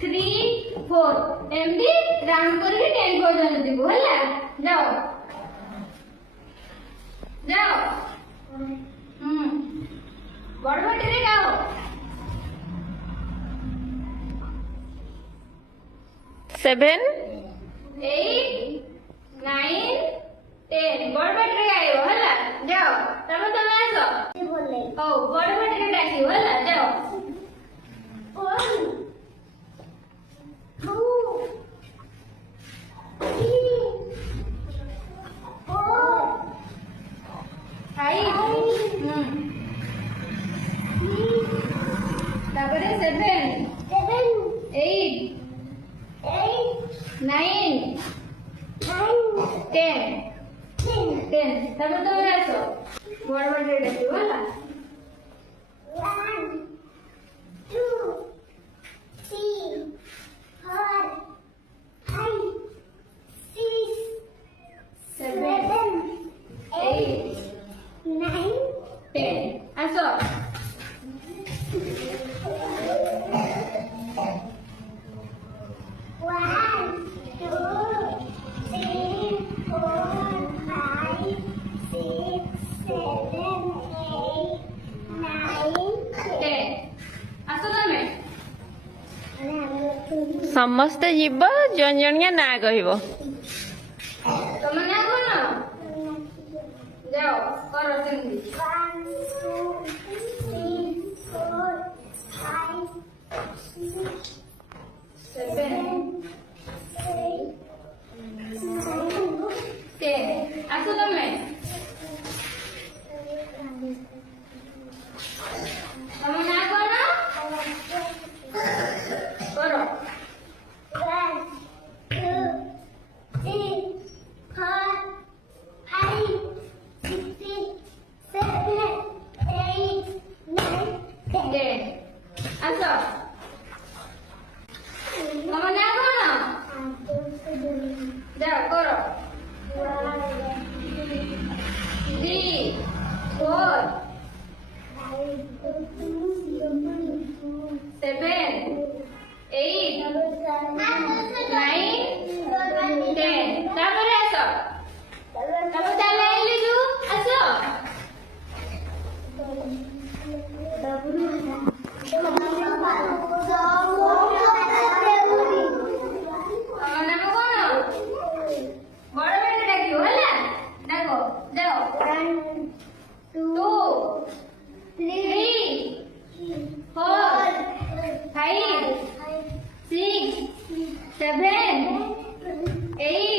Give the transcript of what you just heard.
3 4 MD round करके 10 पर्यंत जीवो हला जाओ जाओ बड़ बड़ रे गाओ 7 8 9 10 बड़ बड़ रे गायो हला जाओ तमे तमे आसो ओ बड़ बड़ रे डाकियो हला जाओ 1 2 3 4 5 তারপরে 7 8 9 10 তারপর তোমরা আসো বড় বড় রেড আছে বলা 1 2 3 4 5 6 7 8 9 10 আসো समस्ते जीव जन जनिया ना कहब तुम ना कौन जाओ करो सिंधी 1 2 3 4 5 6 7 8 9 10 आसो तमे तुम ना कौन करो 1 2 3 4 5 6 7 8 9 10 आसो तुम ना कौन जाओ करो 3 4 7 8 9 10 তারপরে আসো তারপর চালাই লিজু আসো আমার নাম কোন বড় বেটা ডাকিও হলা ডাকো যাও 2 3 4 5 6 7 8